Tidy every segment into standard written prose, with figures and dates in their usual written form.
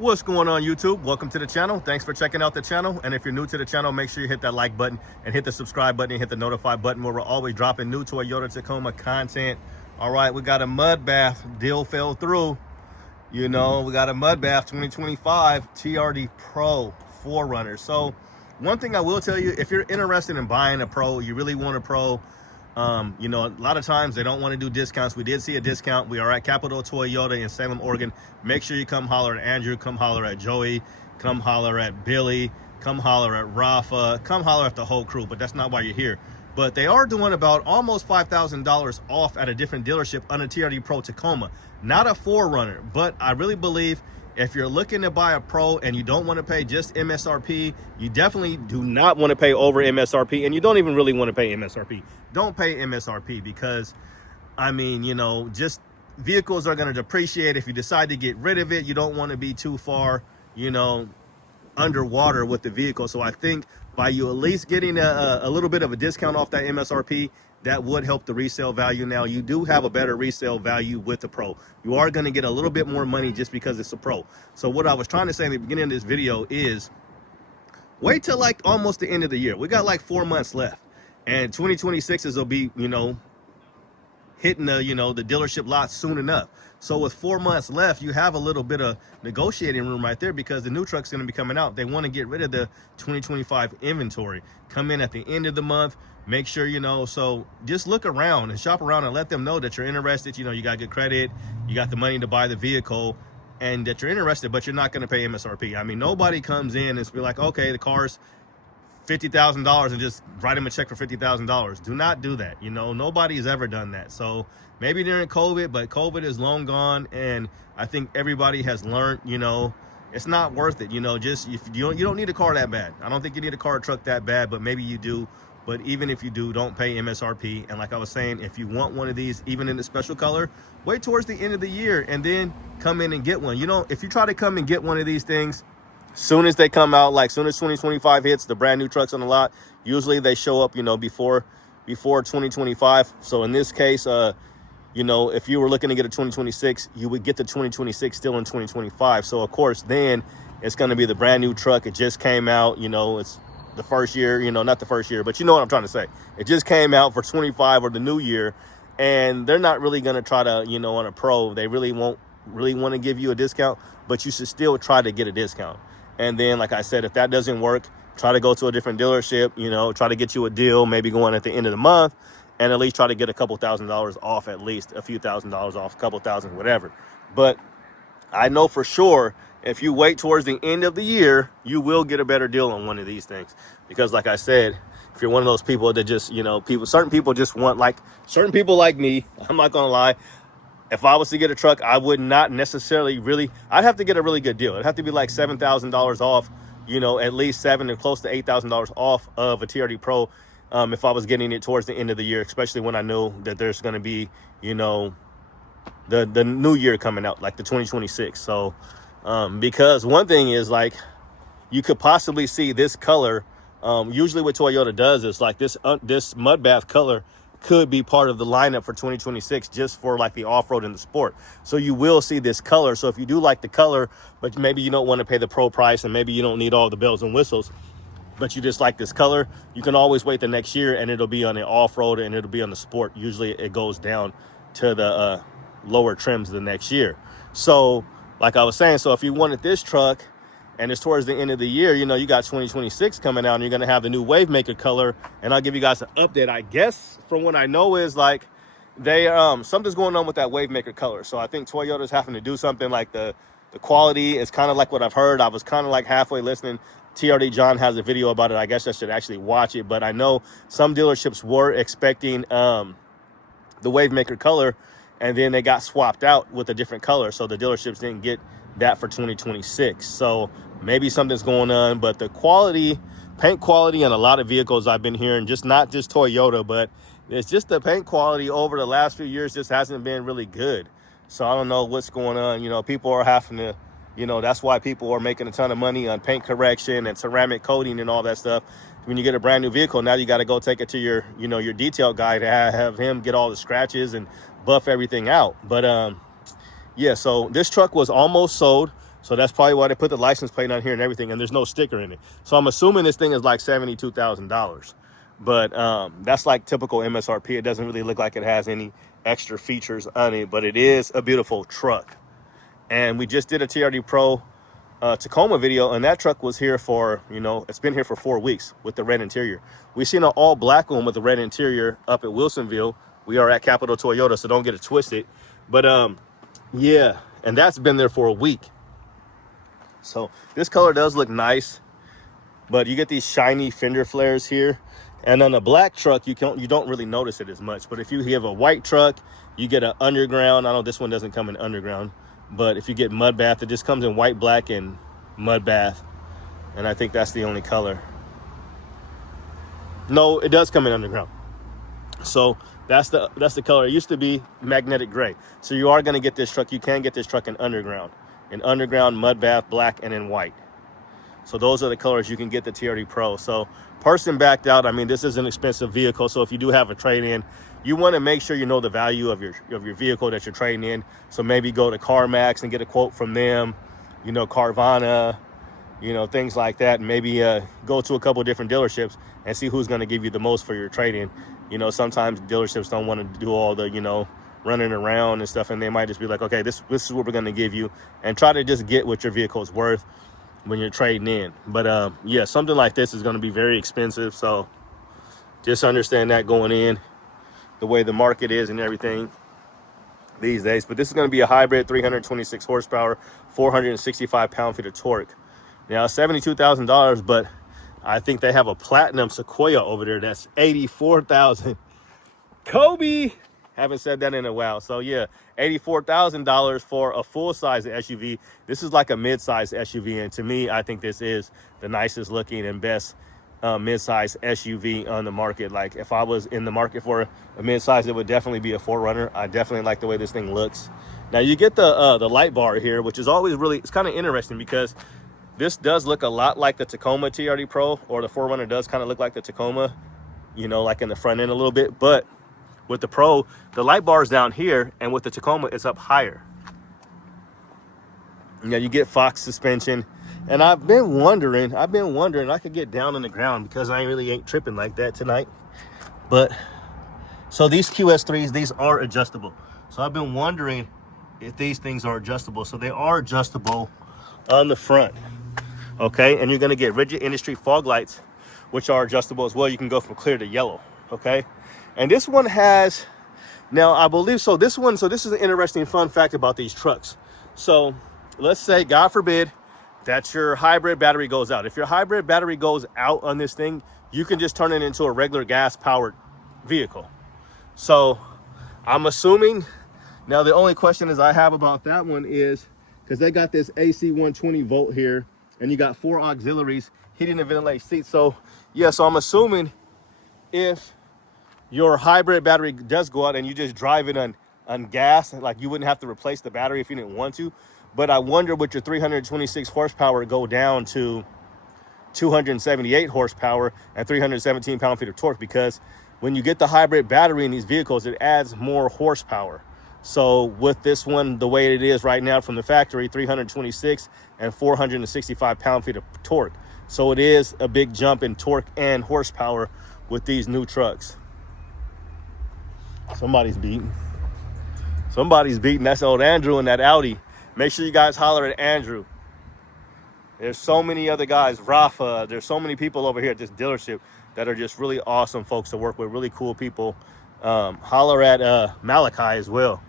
What's going on, YouTube? Welcome to the channel. Thanks for checking out the channel. And if you're new to the channel, make sure you hit that like button and hit the subscribe button and hit the notify button, where we're always dropping new Toyota Tacoma content. All right, we got a mud bath. Deal fell through. We got a mud bath 2025 TRD Pro 4Runner. So one thing I will tell you, if you're interested in buying a Pro, you really want a Pro, a lot of times they don't want to do discounts. We did see a discount. We are at Capital Toyota in Salem, Oregon. Make sure you come holler at Andrew, come holler at Joey, come holler at Billy, come holler at Rafa, come holler at the whole crew, but that's not why you're here. But they are doing about almost $5,000 off at a different dealership on a TRD Pro Tacoma. Not a 4Runner, but I really believe if you're looking to buy a Pro and you don't want to pay just MSRP, you definitely do not want to pay over MSRP, and you don't even really want to pay MSRP. Don't pay MSRP because, just vehicles are going to depreciate. If you decide to get rid of it, you don't want to be too far, underwater with the vehicle. So I think by you at least getting a little bit of a discount off that MSRP, that would help the resale value. Now, you do have a better resale value with the Pro. You are going to get a little bit more money just because it's a Pro. So what I was trying to say in the beginning of this video is wait till like almost the end of the year. We got like 4 months left, and 2026 will be, hitting the dealership lot soon enough. So with 4 months left, you have a little bit of negotiating room right there, because the new truck's going to be coming out. They want to get rid of the 2025 inventory. Come in at the end of the month, make sure, so just look around and shop around and let them know that you're interested. You got good credit, you got the money to buy the vehicle, and that you're interested, but you're not going to pay MSRP. I mean, nobody comes in and be like, okay, the car's $50,000 and just write them a check for $50,000. Do not do that. Nobody's ever done that. So maybe during COVID, but COVID is long gone, and I think everybody has learned, it's not worth it. Just if you don't need a car that bad. I don't think you need a car or truck that bad, but maybe you do. But even if you do, don't pay MSRP. And like I was saying, if you want one of these, even in the special color, wait towards the end of the year and then come in and get one. If you try to come and get one of these things soon as they come out, like soon as 2025 hits, the brand new trucks on the lot, usually they show up, before 2025. So in this case, if you were looking to get a 2026, you would get the 2026 still in 2025. So of course, then it's going to be the brand new truck. It just came out, it's the first year, not the first year, but you know what I'm trying to say. It just came out for 25 or the new year, and they're not really going to try to, on a Pro, they really won't really want to give you a discount, but you should still try to get a discount. And then, like I said, if that doesn't work, try to go to a different dealership, try to get you a deal, maybe going at the end of the month, and at least try to get a couple $1,000s off, at least a few $1,000s off, a couple thousand, whatever. But I know for sure, if you wait towards the end of the year, you will get a better deal on one of these things. Because like I said, if you're one of those people that just, certain people just want, like certain people like me, I'm not going to lie, if I was to get a truck, I would not necessarily I'd have to get a really good deal. It'd have to be like $7,000 off, at least $7,000 or close to $8,000 off of a TRD Pro. If I was getting it towards the end of the year, especially when I know that there's going to be, the new year coming out, like the 2026. So, because one thing is, like, you could possibly see this color. Usually what Toyota does is like this mud bath color could be part of the lineup for 2026, just for like the off-road and the sport. So you will see this color. So if you do like the color, but maybe you don't want to pay the Pro price, and maybe you don't need all the bells and whistles, but you just like this color, you can always wait the next year, and it'll be on the off-road and it'll be on the sport. Usually it goes down to the lower trims the next year. So like I was saying, so if you wanted this truck and it's towards the end of the year, you got 2026 coming out, and you're going to have the new Wavemaker color. And I'll give you guys an update. I guess from what I know is, like, they something's going on with that Wavemaker color. So I think Toyota's having to do something. Like the quality is kind of like what I've heard. I was kind of like halfway listening. TRD John has a video about it. I guess I should actually watch it. But I know some dealerships were expecting the Wavemaker color, and then they got swapped out with a different color. So the dealerships didn't get that for 2026. So maybe something's going on, but the quality, paint quality on a lot of vehicles I've been hearing, just not just Toyota, but it's just the paint quality over the last few years just hasn't been really good. So I don't know what's going on. People are having to, that's why people are making a ton of money on paint correction and ceramic coating and all that stuff. When you get a brand new vehicle, now you got to go take it to your, your detail guy to have him get all the scratches and buff everything out. But yeah, so this truck was almost sold. So that's probably why they put the license plate on here and everything, and there's no sticker in it. So I'm assuming this thing is like $72,000. But that's like typical MSRP. It doesn't really look like it has any extra features on it, but it is a beautiful truck. And we just did a TRD Pro Tacoma video, and that truck was here for, you know, it's been here for 4 weeks with the red interior. We seen an all black one with the red interior up at Wilsonville. We are at Capital Toyota, so don't get it twisted. But yeah, and that's been there for a week. So this color does look nice, but you get these shiny fender flares here. And on the black truck, you don't really notice it as much. But if you have a white truck, you get an underground. I know this one doesn't come in underground, but if you get mud bath, it just comes in white, black, and mud bath. And I think that's the only color. No, it does come in underground. So that's the color. It used to be magnetic gray. So you are going to get this truck. You can get this truck in underground, mud bath, black, and in white. So those are the colors you can get the TRD Pro. So person backed out. I mean, this is an expensive vehicle. So if you do have a trade-in, you want to make sure you know the value of your vehicle that you're trading in. So maybe go to CarMax and get a quote from them, you know, Carvana, you know, things like that. And maybe go to a couple different dealerships and see who's going to give you the most for your trade-in. You know, sometimes dealerships don't want to do all the, you know, running around and stuff. And they might just be like, okay, this is what we're going to give you, and try to just get what your vehicle is worth when you're trading in. But yeah, something like this is going to be very expensive, so just understand that going in, the way the market is and everything these days. But this is going to be a hybrid, 326 horsepower, 465 pound-feet of torque. Now, $72,000, but I think they have a platinum Sequoia over there that's $84,000. Kobe, haven't said that in a while. So yeah, $84,000 for a full-size SUV. This is like a mid-size SUV, and to me, I think this is the nicest looking and best mid-size SUV on the market. Like, if I was in the market for a mid-size, it would definitely be a 4Runner. I definitely like the way this thing looks. Now you get the light bar here, which is always really, it's kind of interesting because this does look a lot like the Tacoma TRD Pro, or the 4Runner does kind of look like the Tacoma, you know, like in the front end a little bit. But with the Pro, the light bar is down here, and with the Tacoma, it's up higher. You know, you get Fox suspension, and I've been wondering, I could get down on the ground because I really ain't tripping like that tonight. But, so these QS3s, these are adjustable. So I've been wondering if these things are adjustable. So they are adjustable on the front, okay? And you're gonna get rigid industry fog lights, which are adjustable as well. You can go from clear to yellow, okay? And this one has, now I believe, so this is an interesting fun fact about these trucks. So let's say, God forbid, that your hybrid battery goes out. If your hybrid battery goes out on this thing, you can just turn it into a regular gas powered vehicle. So I'm assuming, now the only question is I have about that one is, because they got this AC 120 volt here, and you got 4 auxiliaries, heating and ventilated seats. So yeah, so I'm assuming if your hybrid battery does go out and you just drive it on gas, like, you wouldn't have to replace the battery if you didn't want to. But I wonder, would your 326 horsepower go down to 278 horsepower and 317 pound-feet of torque? Because when you get the hybrid battery in these vehicles, it adds more horsepower. So with this one, the way it is right now from the factory, 326 and 465 pound-feet of torque. So it is a big jump in torque and horsepower with these new trucks. Somebody's beating. That's old Andrew in that Audi. Make sure you guys holler at Andrew. There's so many other guys, Rafa. There's so many people over here at this dealership that are just really awesome folks to work with, really cool people. Holler at Malachi as well.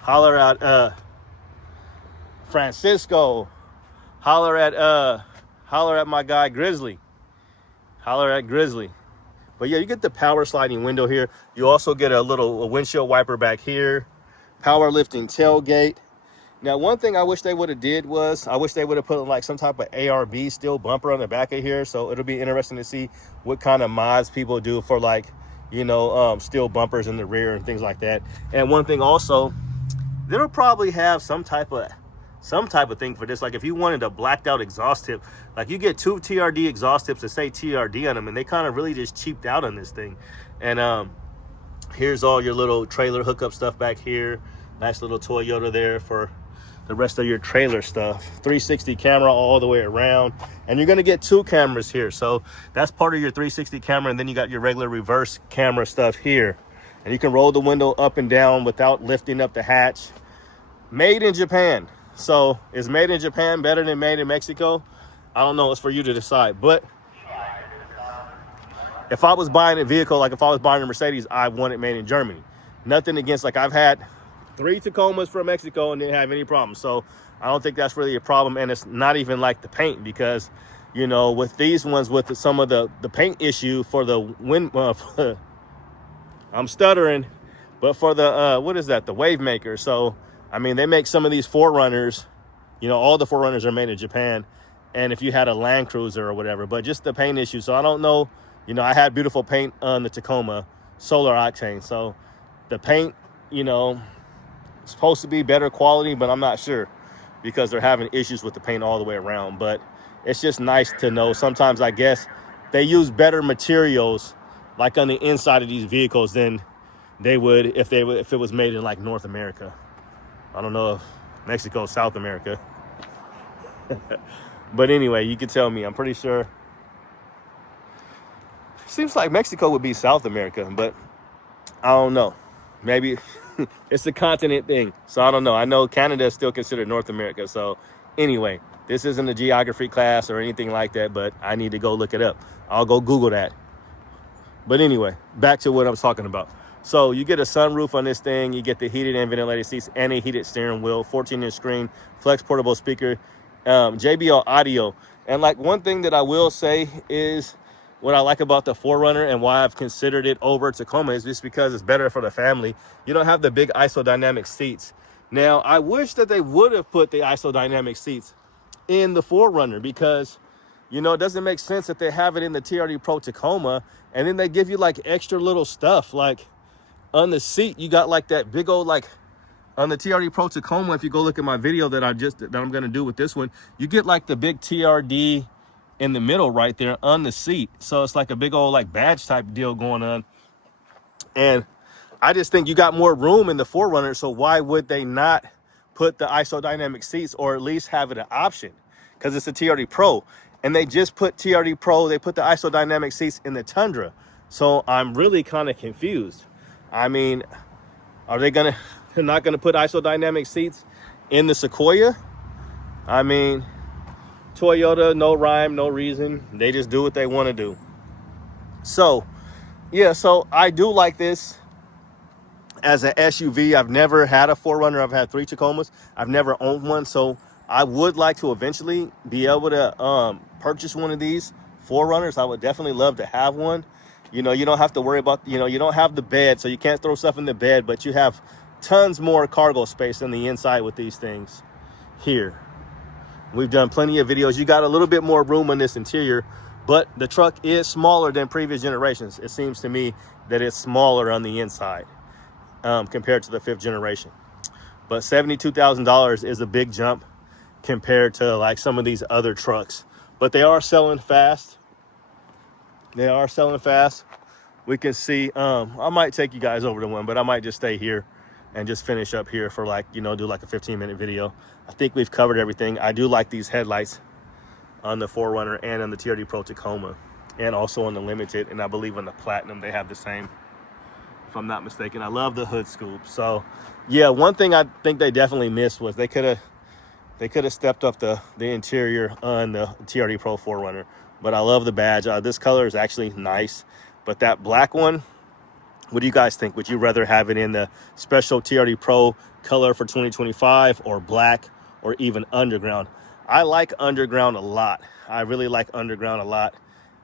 Holler at Francisco. Holler at my guy Grizzly. Holler at Grizzly. But yeah, you get the power sliding window here. You also get a windshield wiper back here. Power lifting tailgate. Now, one thing I wish they would have did was, I wish they would have put like some type of ARB steel bumper on the back of here. So it'll be interesting to see what kind of mods people do for, like, you know, steel bumpers in the rear and things like that. And one thing also, they'll probably have some type of thing for this. Like, if you wanted a blacked out exhaust tip, like, you get 2 TRD exhaust tips that say TRD on them, and they kind of really just cheaped out on this thing. And here's all your little trailer hookup stuff back here. Nice little Toyota there for the rest of your trailer stuff. 360 camera all the way around, and you're gonna get 2 cameras here. So that's part of your 360 camera, and then you got your regular reverse camera stuff here. And you can roll the window up and down without lifting up the hatch. Made in Japan. So is made in Japan better than made in Mexico? I don't know, it's for you to decide. But if I was buying a vehicle, like if I was buying a Mercedes, I want it made in Germany. Nothing against, like I've had 3 Tacomas from Mexico and didn't have any problems. So I don't think that's really a problem. And it's not even like the paint, because, you know, with these ones, with some of the paint issue for the wind, I'm stuttering, but for the, what is that? The Wave Maker. So, I mean, they make some of these 4Runners, you know, all the 4Runners are made in Japan. And if you had a Land Cruiser or whatever, but just the paint issue. So I don't know, you know, I had beautiful paint on the Tacoma, solar octane. So the paint, you know, supposed to be better quality, but I'm not sure, because they're having issues with the paint all the way around. But it's just nice to know. Sometimes I guess they use better materials like on the inside of these vehicles than they would if it was made in like North America. I don't know if Mexico, South America. But anyway, you can tell me. I'm pretty sure. Seems like Mexico would be South America, but I don't know. Maybe it's a continent thing. So I don't know. I know Canada is still considered North America. So anyway, this isn't a geography class or anything like that, but I need to go look it up. I'll go Google that. But anyway, back to what I was talking about. So you get a sunroof on this thing. You get the heated and ventilated seats and a heated steering wheel, 14-inch screen, flex portable speaker, JBL audio. And like one thing that I will say is what I like about the 4Runner and why I've considered it over Tacoma is just because it's better for the family. You don't have the big isodynamic seats. Now, I wish that they would have put the isodynamic seats in the 4Runner, because, you know, it doesn't make sense that they have it in the TRD Pro Tacoma and then they give you like extra little stuff. Like on the seat, you got like that big old, like on the TRD Pro Tacoma, if you go look at my video that I'm going to do with this one, you get like the big TRD in the middle right there on the seat. So it's like a big old like badge type deal going on. And I just think you got more room in the 4Runner. So why would they not put the isodynamic seats, or at least have it an option? Because it's a TRD Pro. And they just put TRD Pro, they put the isodynamic seats in the Tundra. So I'm really kind of confused. I mean, they're not gonna put isodynamic seats in the Sequoia? I mean, Toyota, no rhyme, no reason. They just do what they want to do. So, yeah, so I do like this as an SUV. I've never had a 4Runner. I've had 3 Tacomas. I've never owned one. So I would like to eventually be able to purchase one of these 4Runners. I would definitely love to have one. You know, you don't have to worry about, you know, you don't have the bed, so you can't throw stuff in the bed, but you have tons more cargo space on the inside with these things here. We've done plenty of videos. You got a little bit more room on this interior, but the truck is smaller than previous generations. It seems to me that it's smaller on the inside compared to the 5th generation. But $72,000 is a big jump compared to like some of these other trucks. But they are selling fast. They are selling fast. We can see, I might take you guys over to one, but I might just stay here and just finish up here for like, you know, do like a 15-minute video. I think we've covered everything. I do like these headlights on the 4Runner and on the TRD Pro Tacoma, and also on the Limited, and I believe on the Platinum they have the same, if I'm not mistaken. I love the hood scoop. So yeah, one thing I think they definitely missed was they could have stepped up the interior on the TRD Pro 4Runner. But I love the badge. This color is actually nice, but that black one, what do you guys think? Would you rather have it in the special TRD Pro color for 2025, or black, or even underground? I like underground a lot. I really like underground a lot.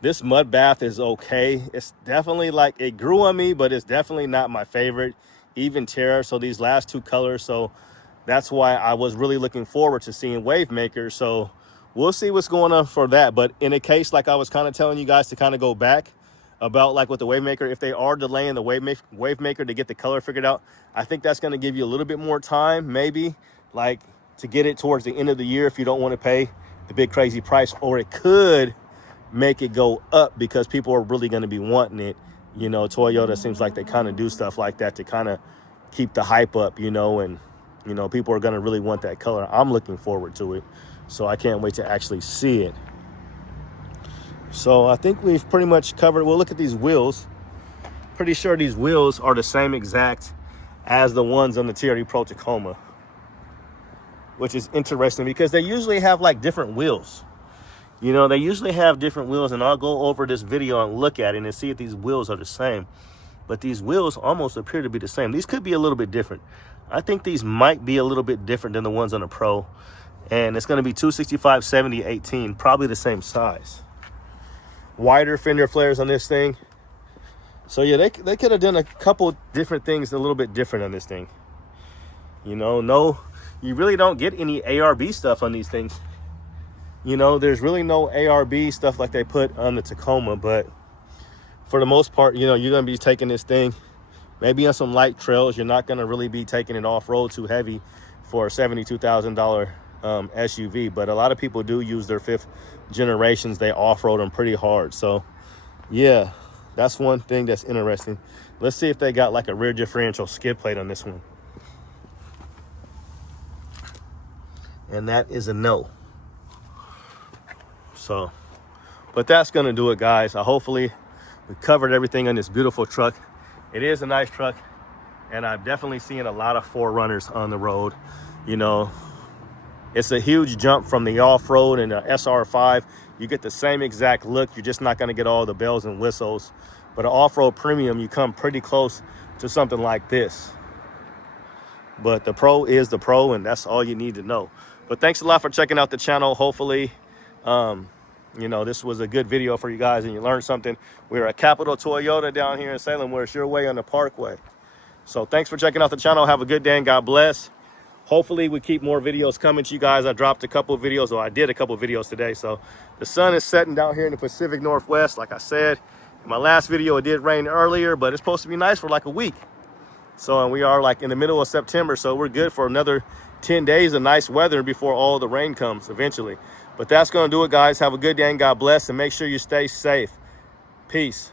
This mud bath is okay. It's definitely like, it grew on me, but it's definitely not my favorite. Even Terra, so these last 2 colors. So that's why I was really looking forward to seeing Wave Maker. So we'll see what's going on for that. But in a case, like I was kind of telling you guys to kind of go back about like with the Wave Maker, if they are delaying the Wave Maker to get the color figured out, I think that's going to give you a little bit more time, maybe like to get it towards the end of the year if you don't want to pay the big crazy price. Or it could make it go up because people are really going to be wanting it. You know, Toyota seems like they kind of do stuff like that to kind of keep the hype up, you know, and You know, people are going to really want that color. I'm looking forward to it. So I can't wait to actually see it. So I think we've pretty much covered. We'll look at these wheels. Pretty sure these wheels are the same exact as the ones on the TRD Pro Tacoma, which is interesting because they usually have like different wheels. You know, they usually have different wheels, and I'll go over this video and look at it and see if these wheels are the same. But these wheels almost appear to be the same. These could be a little bit different. I think these might be a little bit different than the ones on the Pro. And it's going to be 265, 70, 18, probably the same size. Wider fender flares on this thing. So yeah, they could have done a couple different things a little bit different on this thing. You know, no, you really don't get any ARB stuff on these things. You know, there's really no ARB stuff like they put on the Tacoma, but for the most part, you know, you're going to be taking this thing maybe on some light trails. You're not going to really be taking it off-road too heavy for a $72,000 SUV, but a lot of people do use their 5th generations. They off-road them pretty hard. So yeah, that's one thing that's interesting. Let's see if they got like a rear differential skid plate on this one. And that is a no. So, but that's gonna do it, guys. Hopefully we covered everything on this beautiful truck. It is a nice truck, and I've definitely seen a lot of 4Runners on the road. You know, it's a huge jump from the off-road and the SR5. You get the same exact look. You're just not going to get all the bells and whistles. But an off-road premium, you come pretty close to something like this. But the Pro is the Pro, and that's all you need to know. But thanks a lot for checking out the channel. Hopefully, you know, this was a good video for you guys and you learned something. We're at Capital Toyota down here in Salem, where it's your way on the Parkway. So thanks for checking out the channel. Have a good day and God bless. Hopefully we keep more videos coming to you guys. I dropped a couple of videos, or I did a couple of videos today. So the sun is setting down here in the Pacific Northwest. Like I said, in my last video, it did rain earlier, but it's supposed to be nice for like a week. So, and we are like in the middle of September, so we're good for another 10 days of nice weather before all the rain comes eventually. But that's going to do it, guys. Have a good day and God bless, and make sure you stay safe. Peace.